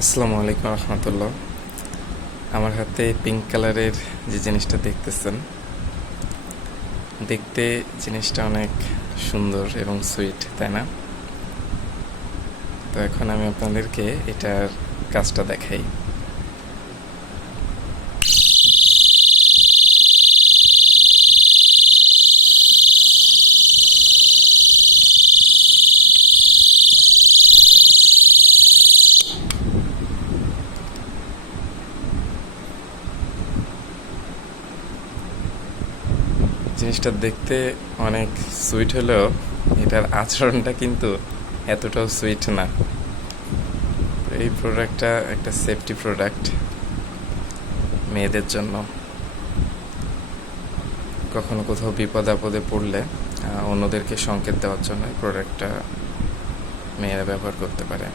আসসালামু আলাইকুম রহমতুল্লাহ। আমার হাতে পিঙ্ক কালারের যে জিনিসটা দেখতেছেন, দেখতে জিনিসটা অনেক সুন্দর এবং সুইট, তাই না? তো এখন আমি আপনাদেরকে এটার কাজটা দেখাই। জিনিসটা দেখতে অনেক সুইট হলেও এটার আচরণটা কিন্তু এতটাও সুইট না। এই প্রোডাক্টটা একটা সেফটি প্রোডাক্ট মেয়েদের জন্য। কখনো কোথাও বিপদ আপদে পড়লে অন্যদেরকে সংকেত দেওয়ার জন্য এই প্রোডাক্টটা মেয়েরা ব্যবহার করতে পারে।